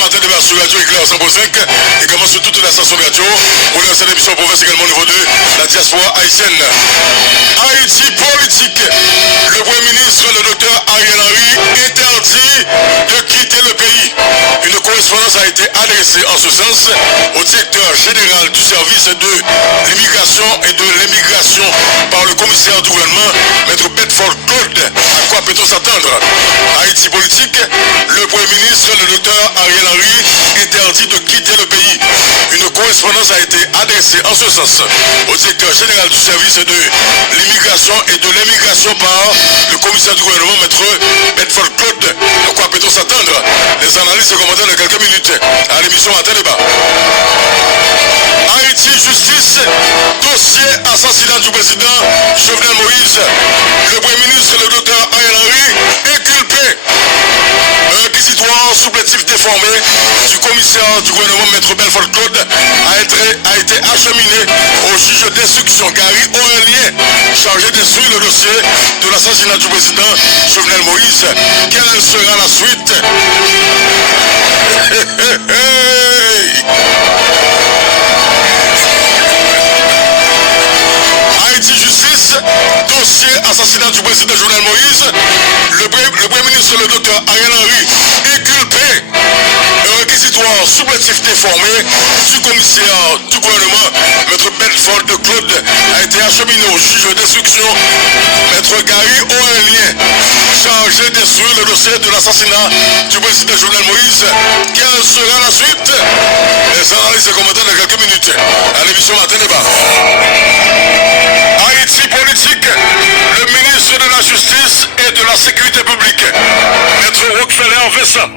matin débat sur Radio Éclair 100.5, également sur toute la station de radio. On est dans cette émission province également au niveau de la diaspora haïtienne. Haïti politique. Le Premier ministre, le docteur Ariel Henry, interdit de quitter le pays. Une correspondance a été adressée en ce sens au directeur général du service de l'immigration et de l'émigration par le commissaire du gouvernement, Maître Bedford Claude. À quoi peut-on s'attendre? Haïti politique, le Premier ministre, le docteur Ariel Henry, interdit de quitter le pays. Une correspondance a été adressée en ce sens au directeur général du service de l'immigration et de l'émigration par le commissaire du gouvernement, Maître Bedford Claude. À quoi peut-on s'attendre? Les analyses et commentaires de quelques minutes à l'émission Matin Débat. Haïti Justice, dossier assassinat du président Jovenel Moïse. Le Premier ministre, le docteur Ariel Henry, inculpé. Un réquisitoire supplétif déformé du commissaire du gouvernement, Maître Bedford Claude, a été acheminé au juge d'instruction Gary Aurélien, chargé d'instruire le dossier de l'assassinat du président Jovenel Moïse. Quelle sera la suite? Haïti Justice, dossier assassinat du président Jovenel Moïse. Le Premier ministre, le docteur Ariel Henry, inculpé. Un réquisitoire supplétif déformé du commissaire du gouvernement, Maître Bedford Claude, a été acheminé au juge d'instruction, Maître Gary Aurélien, chargé d'instruire le dossier de l'assassinat du président Jovenel Moïse. Quelle sera la suite? Les analyses et commentaires de quelques minutes à l'émission Matin Débat. Haïti politique, le ministre de la Justice et de la Sécurité publique, Maître Rockefeller Vincent,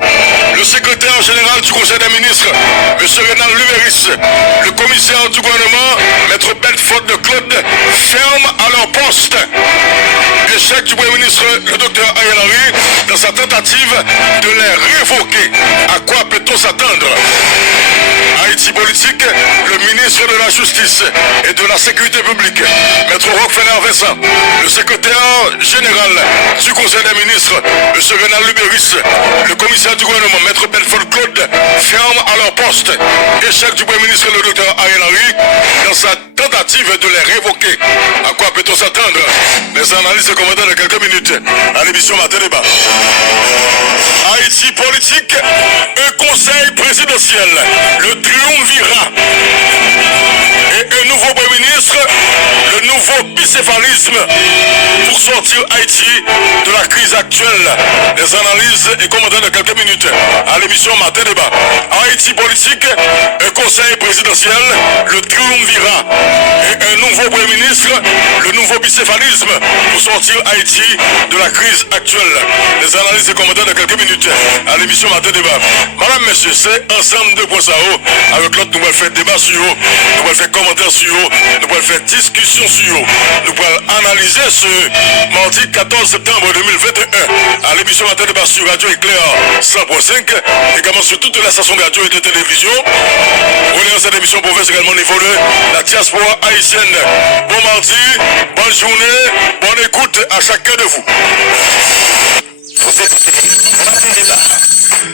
le secrétaire général du Conseil des ministres, M. Renal Luveris, le commissaire du gouvernement, Maître Bedford Claude, ferment à leur poste. Échec du Premier ministre, le docteur Ariel Henry, dans sa tentative de les révoquer. À quoi peut-on s'attendre? Haïti politique, le ministre de la Justice et de la Sécurité publique, Maître Rockefeller Vincent, le secrétaire général du Conseil des ministres, M. Renal Luberis, le commissaire du gouvernement, Maître Bedford Claude, ferment à leur poste. Échec du Premier ministre, le docteur Ariel Henry, dans sa tentative de les révoquer. À quoi peut-on s'attendre? Les analyses et commentaires de quelques minutes à l'émission Matin Débat. Haïti politique, un conseil présidentiel, le triumvirat et un nouveau Premier ministre, le nouveau bicéphalisme pour sortir Haïti de la crise actuelle. Les analyses et commentaires de quelques minutes à l'émission Matin Débat. Haïti politique, un conseil présidentiel, le triumvirat et un nouveau Premier ministre, le nouveau bicéphalisme pour sortir Haïti de la crise actuelle. Les analyses et commentaires de quelques minutes à l'émission Matin Débat. Madame, messieurs, c'est ensemble de Poissao. Avec l'autre, nous allons faire débat sur eux, nous allons faire commentaires sur eux, nous allons faire discussion sur eux. Nous allons analyser ce mardi 14 septembre 2021 à l'émission Matin Débat sur Radio Éclair 100.5, également sur toutes les stations de radio et de télévision. Relayons cette émission pour faire également au niveau de la diaspora haïtienne. Bon mardi, bonne journée, bonne écoute à chacun de vous. Vous écoutez Matin Débat.